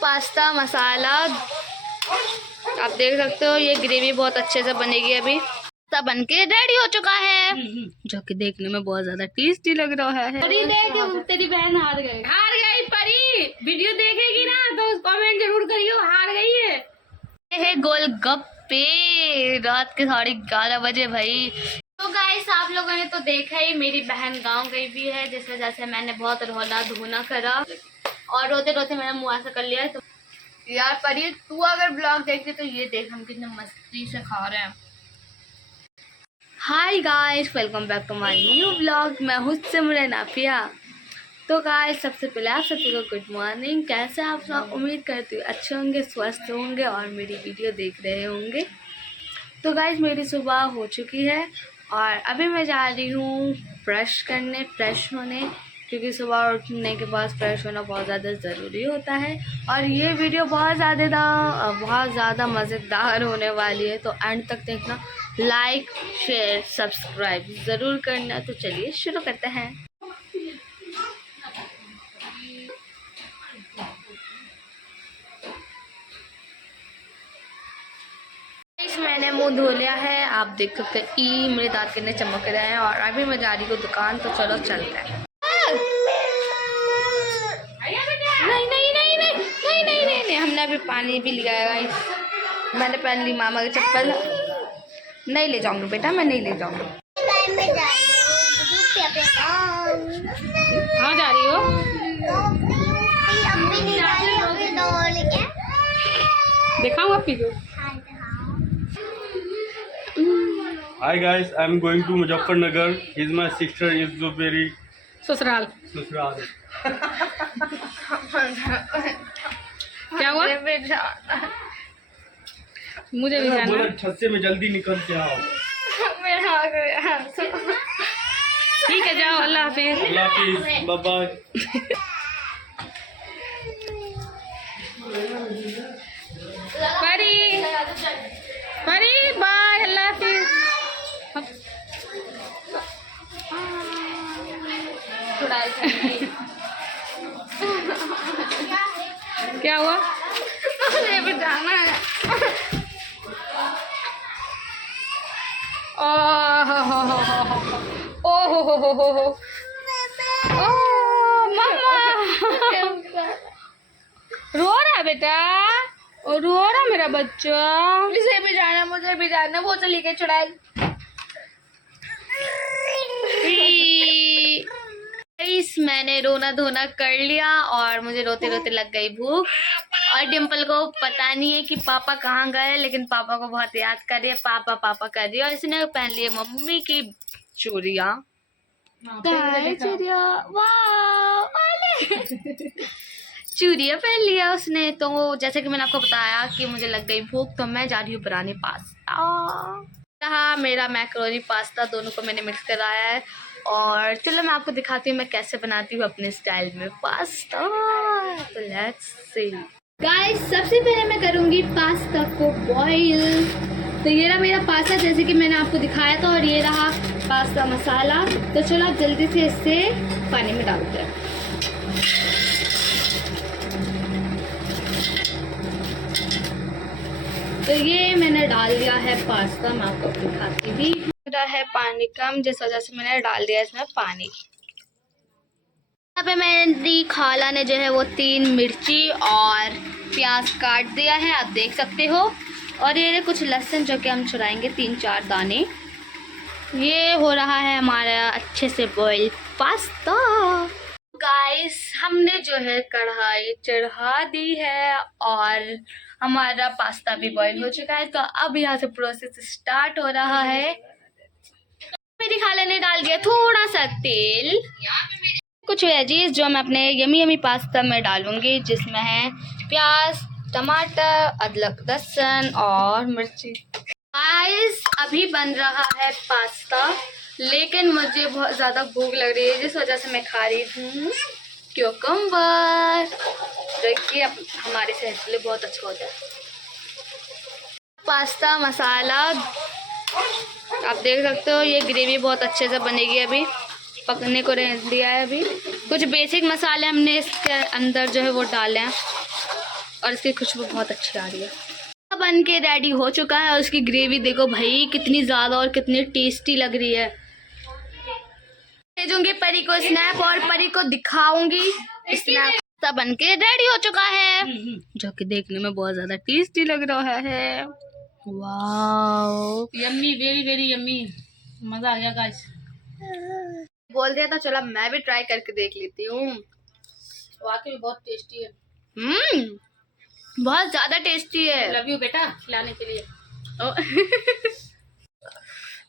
Pasta मसाला आप देख सकते हो, ये ग्रेवी बहुत अच्छे से बनेगी। अभी सब बन के रेडी हो चुका है, जो कि देखने में बहुत ज्यादा टेस्टी लग रहा है। परी देख, तेरी बहन हार गई परी। वीडियो देखेगी ना तो कमेंट जरूर करियो, हार गई है। ये है गोलगप्पे, रात के 11:30 बजे भाई। तो गाइस आप लोगों ने तो देखा ही, मेरी बहन गांव गई भी है, जिस वजह से मैंने बहुत रोना धोना करा और रोते रोते मैंने मुँह ऐसा कर लिया है। तो यार परी, तू अगर ब्लॉग देखते तो ये देख हम कितने मस्ती से खा रहे हैं। Hi guys, welcome back to my new blog. मैं हूँ सिमरन आफिया। तो गाइस सबसे पहले आप सबको गुड मॉर्निंग। कैसे आप सब? उम्मीद करती हूँ अच्छे होंगे, स्वस्थ होंगे और मेरी वीडियो देख रहे होंगे। तो गाइस मेरी सुबह हो चुकी है और अभी मैं जा रही हूँ ब्रश करने, फ्रेश होने, क्योंकि सुबह उठने के बाद फ्रेश होना बहुत ज़्यादा ज़रूरी होता है। और ये वीडियो बहुत ज़्यादा मज़ेदार होने वाली है, तो एंड तक देखना। लाइक शेयर सब्सक्राइब ज़रूर करना। तो चलिए शुरू करते हैं। मैंने मुंह धो लिया है, आप देख सकते हैं मेरे दांत कितने चमक रहे हैं। और अभी मैं जा रही हूँ दुकान, तो चलो चलते हैं। नहीं नहीं नहीं नहीं नहीं नहीं नहीं नहीं, हमने अभी पानी भी लिया है गाइस। मैंने पहन ली मामा की चप्पल। नहीं ले जाऊंगी बेटा, मैं नहीं ले जाऊंगी। कहाँ जा रही हो? दिखाऊँ आपकी को? Hi guys, I'm going to Muzaffarnagar. His my sister is so very ससुराल। क्या हुआ? मुझे भी जाना। बोला छत से मैं जल्दी निकल के आओ। ठीक है जाओ, अल्लाह हाफिज। अल्लाह हाफिज, बाय बाय। परी परी बाय, अल्लाह हाफिज। क्या हुआ? मुझे भी जाना है। ओह मम्मा रो रहा है बेटा, और रो रहा मेरा बच्चा। इसे भी जाना, मुझे भी जाना। वो चली गई चुड़ैल। मैंने रोना धोना कर लिया और मुझे रोते रोते लग गई भूख। और डिम्पल को पता नहीं है कि पापा कहाँ गए, लेकिन पापा को बहुत याद कर रही है। पापा पापा कर रही है। और इसने पहन ली मम्मी की चूड़ियाँ। चूड़ियाँ पहन लिया उसने। तो जैसे कि मैंने आपको बताया कि मुझे लग गई भूख, तो मैं जा रही हूँ बनाने पास्ता। मेरा मैक्रोनी पास्ता दोनों को मैंने मिक्स कराया है। और चलो मैं आपको दिखाती हूँ मैं कैसे बनाती हूँ अपने स्टाइल में पास्ता। तो लेट्स सी गाइस, सबसे पहले मैं करूँगी पास्ता को बॉईल। तो ये रहा मेरा पास्ता, जैसे कि मैंने आपको दिखाया था। और ये रहा पास्ता मसाला। तो चलो आप जल्दी से इसे पानी में डालते हैं। तो ये मैंने डाल दिया है पास्ता। मैं आपको दिखाती भी है, पानी कम जिस वजह से मैंने डाल दिया इसमें पानी। यहाँ पे मेरी खाला ने जो है वो 3 मिर्ची और प्याज काट दिया है, आप देख सकते हो। और ये कुछ लहसुन जो कि हम चुराएंगे 3-4 दाने। ये हो रहा है हमारा अच्छे से बॉईल पास्ता। गाइस हमने जो है कढ़ाई चढ़ा दी है और हमारा पास्ता भी बॉईल हो चुका है। तो अब यहाँ से प्रोसेस स्टार्ट हो रहा है। मेरी खाला ने डाल दिया थोड़ा सा तेल, कुछ वेजीज जो मैं अपने यमी यमी पास्ता में डालूंगी, जिसमें है प्याज, टमाटर, अदरक, लहसुन और मिर्ची। गाइस अभी बन रहा है पास्ता, लेकिन मुझे बहुत ज़्यादा भूख लग रही है, जिस वजह से मैं खा रही हूँ क्यूकम्बर, जो कि अब हमारी सेहत के लिए बहुत अच्छा होता है। पास्ता मसाला आप देख सकते हो, ये ग्रेवी बहुत अच्छे से बनेगी अभी। पकने को रह दिया है। अभी कुछ बेसिक मसाले हमने इसके अंदर जो है वो डाले हैं और इसकी खुशबू बहुत अच्छी आ रही है। बन के रेडी हो चुका है और उसकी ग्रेवी देखो भाई कितनी ज़्यादा और कितनी टेस्टी लग रही है। भेजूंगी परी को स्नैप और परी को दिखाऊंगी स्नैप। सब बन के रेडी हो चुका है जो कि देखने में बहुत ज़्यादा टेस्टी लग रहा है। Wow, yummy, very very yummy, मजा आ गया गाइस। बोल दिया था, चलो मैं भी ट्राई करके देख लेती हूँ। वाकई में बहुत टेस्टी है। बहुत ज्यादा टेस्टी है। लव यू बेटा खिलाने के लिए।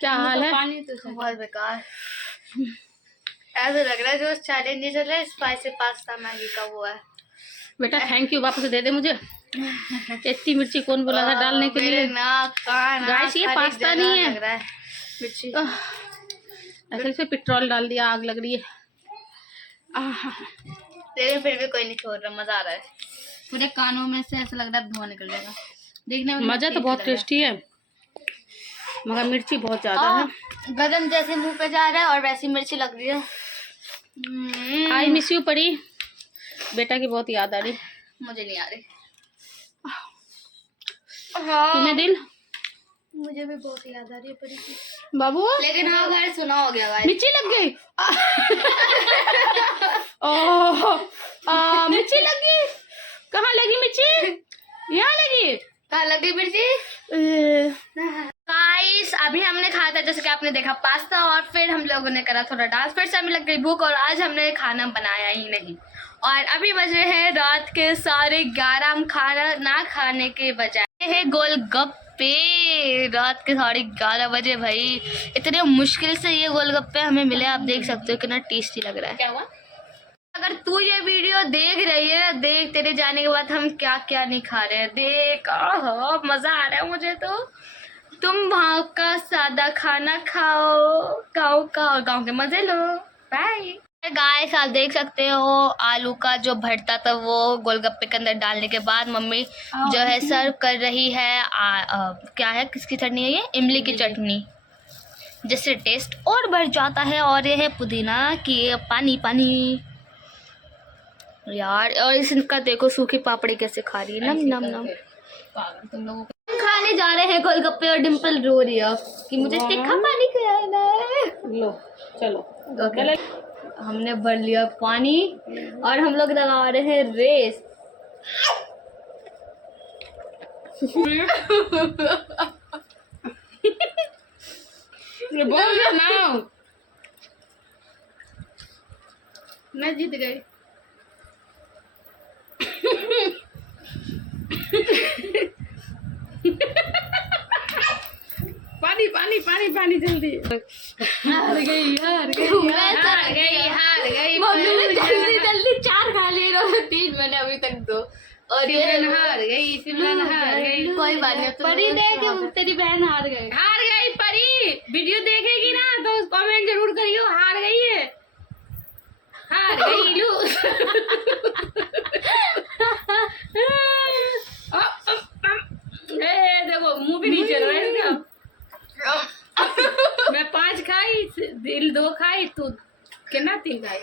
क्या हाल है? पानी तो बहुत बेकार ऐसा लग रहा है जो चैलेंज नहीं चल रहा है स्पाइसी पास्ता मैगी का वो है। बेटा थैंक यू, वापस दे दे मुझे। इतनी मिर्ची कौन बोला था डालने के लिए? गाइस ये पास्ता नहीं है, लग रहा है मिर्ची। ऐसे इसमें पेट्रोल डाल दिया, आग लग रही है। लेकिन फिर भी कोई नहीं छोड़ रहा, मजा आ रहा है। पूरे कानों में से ऐसा लग रहा है धुआं निकल जाएगा। देखने में मजा तो बहुत टेस्टी है मगर मिर्ची बहुत ज्यादा है। गरम जैसे मुंह पे जा रहा है और वैसी मिर्ची लग रही है। आई मिस यू परी, बेटा की बहुत याद आ रही। मुझे नहीं आ रही। तुम्हें दिल? मुझे भी बहुत याद आ रही है परी की। बाबू लेकिन हाँ गाइस सुना हो गया गाइस। मिर्ची लग गई। ओह मिर्ची लगी। कहाँ लगी मिर्ची? यहाँ लगी। कहाँ लगी मिर्ची? गाइस अभी हमने खाया था जैसे कि आपने देखा पास्ता और फिर हम लोगों ने करा थोड़ा डांस, फिर से हमें लग गई भूख और आज हमने खाना बनाया ही नहीं। और अभी बज रहे हैं रात के 11:30। हम खाना ना खाने के बजाय है गोलगप्पे। रात के 11:30 बजे भाई इतने मुश्किल से ये गोलगप्पे हमें मिले। आप देख सकते हो कितना टेस्टी लग रहा है। क्या हुआ? अगर तू ये वीडियो देख रही है ना, देख तेरे जाने के बाद हम क्या क्या नहीं खा रहे हैं। देख मजा आ रहा है मुझे तो। तुम वहाँ का सादा खाना खाओ, गाँव का और गाँव के मजे लो। बाय गाइस, आप देख सकते हो आलू का जो भरता था वो गोलगप्पे के अंदर डालने के बाद मम्मी जो है सर्व कर रही है। क्या है, किसकी चटनी है ये? इमली की चटनी, जिससे टेस्ट और बढ़ जाता है। और ये है पुदीना की पानी पानी यार। और इसका देखो सूखी पापड़ी कैसे खा रही है, नम नम नम। तुम लोगों को खाने जा रहे हैं गोलगप्पे और डिम्पल रो रही है कि मुझे तीखा पानी खिलाना है। लो चलो। Okay. हमने भर लिया पानी और हम लोग लगा रहे हैं रेस। बोल दो ना। मैं जीत गई। पानी पानी पानी पानी जल्दी। हार गई हार गई हार गई हार गई। मम्मी ने जल्दी जल्दी 4 खा लिए, 3 मैंने अभी तक 2। और ये हार गई, सिमरन हार गई। कोई बात नहीं, परी देख तेरी बहन हार गई। हार गई परी। वीडियो देखेगी ना तो कमेंट जरूर करियो हार गई है, हार गई लू। देखो मुंह भी नहीं चल रहा है इसका। मैं 5 खाई, दिल 2 खाई, तू कितना 3 खाई।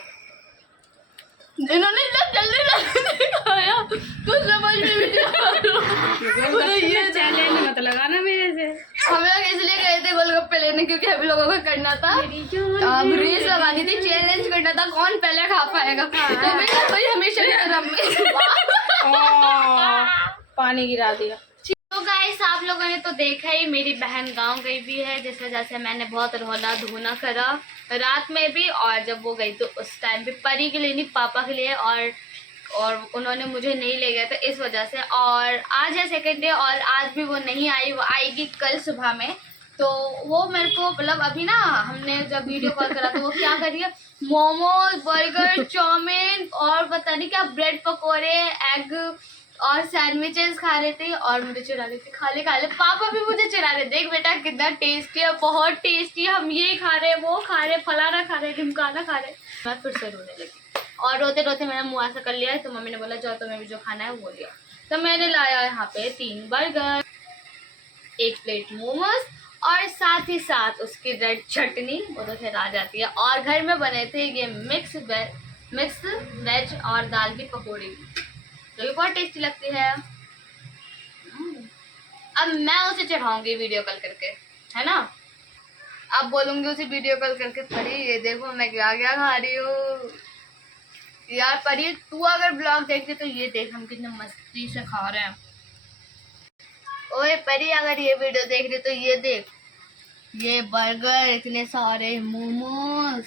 इन्होंने जब जल्दी खाया कुछ समझ में भी नहीं आ रहा। ये चैलेंज मत लगाना मेरे से। हम लोग इसलिए गए थे गोलगप्पे लेने क्योंकि हम लोगों को करना था, अब रेस लगानी थी, चैलेंज करना था कौन पहले खा पाएगा। तो मेरा भाई हमेशा पानी गिरा दिया। तो गाइस आप लोगों ने तो देखा ही, मेरी बहन गांव गई भी है जिस वजह से मैंने बहुत रोना धोना करा रात में भी। और जब वो गई तो उस टाइम पे परी के लिए नहीं पापा के लिए, और उन्होंने मुझे नहीं ले गया था इस वजह से। और आज है 2nd डे और आज भी वो नहीं आई, वो आएगी कल सुबह में। तो वो मेरे को मतलब अभी ना हमने जब वीडियो कॉल करा तो वो क्या कर रही है, मोमोज बर्गर चाउमीन और पता नहीं क्या ब्रेड पकौड़े एग और सैंडविचेस खा रहे थे और मुझे चिढ़ा रहे थे, खा ले पापा भी मुझे चिढ़ा रहे, देख बेटा कितना टेस्टी है, बहुत टेस्टी, हम ये खा रहे वो खा रहे फलाना खा रहे ढिमकाना खा रहे। मैं फिर से रोने लगी और रोते रोते मैंने मुँह ऐसा कर लिया। तो मम्मी ने बोला जाओ तुम्हें भी जो खाना है वो लिया। तो मैंने लाया यहाँ पे 3 बर्गर, 1 प्लेट मोमोज और साथ ही साथ उसकी रेड चटनी, वो तो खैर आ जाती है। और घर में बने थे ये मिक्स वेज और दाल की पकौड़ी, जो भी बहुत टेस्टी लगती है। अब मैं उसे चढ़ाऊंगी वीडियो कॉल करके, है ना। अब बोलूंगी उसे वीडियो कॉल करके, परी ये देखो मैं क्या क्या खा रही हूँ। यार परी तू अगर ब्लॉग देखती तो ये देख हम कितने मस्ती से खा रहे हैं। ओए परी अगर ये वीडियो देख रही तो ये देख, ये बर्गर, इतने सारे मोमोज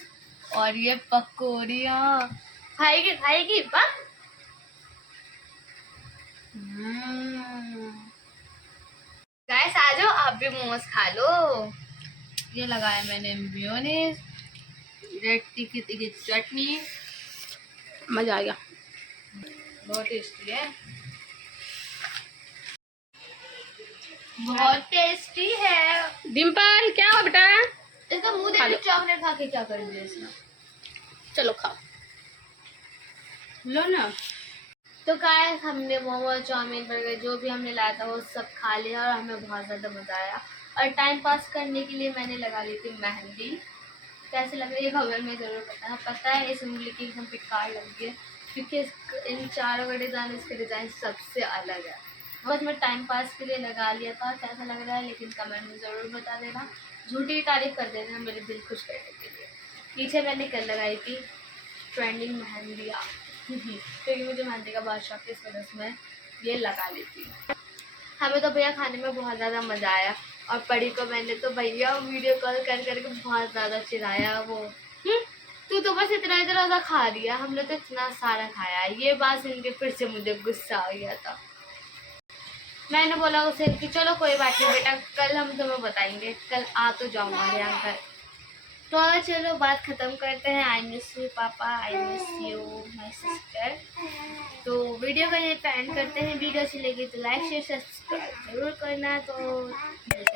और ये पकौड़ियाँ खाएगी खाएगी बस। गाइस आ जाओ आप भी मोमोज खा लो। ये लगाया मैंने मेयोनीज, रेड तीखी तीखी चटनी, मजा आ गया। बहुत टेस्टी है, बहुत टेस्टी है। डिम्पल क्या हुआ बेटा? इसका मुंह खा देख, लो। चॉकलेट खा के क्या कर दिया इसने। चलो खाओ, लो ना। तो गाइस हमने मोमो, चाउमीन, बर्गर जो भी हमने लाया था वो सब खा लिया और हमें बहुत ज़्यादा मज़ा आया। और टाइम पास करने के लिए मैंने लगा ली थी मेहंदी। कैसे लग रही है कमेंट में ज़रूर बताना। पता है इस उंगली की एकदम बेकार लग रही है, क्योंकि इन चारों का डिज़ाइन, इसके डिज़ाइन सबसे अलग है। बस मैं टाइम पास के लिए लगा लिया था, कैसा लग रहा है लेकिन कमेंट में ज़रूर बता देना। झूठी तारीफ कर देना मेरे दिल खुश करने के लिए। पीछे मैंने कल लगाई थी ट्रेंडिंग मेहंदियाँ, क्योंकि मुझे मेहंदी का बहुत शौक है, इस वजह से मैं ये लगा लेती हूँ। हमें तो भैया खाने में बहुत ज़्यादा मज़ा आया। और परी को मैंने तो भैया वीडियो कॉल कर करके बहुत ज़्यादा चिढ़ाया। वो तू तो बस इतना इतना सा खा रही है, हमने तो इतना सारा खाया। ये बात सुन के फिर से मुझे गुस्सा आ गया था। मैंने बोला उसे कि चलो कोई बात नहीं बेटा, कल हम तुम्हें बताएंगे, कल आ तो जाओ हमारे यहाँ घर। तो चलो बात ख़त्म करते हैं। आई मिस यू पापा, I miss you my sister. तो वीडियो का ये एंड करते हैं। वीडियो अच्छी लगी तो लाइक शेयर सब्सक्राइब जरूर करना। तो मिलते हैं।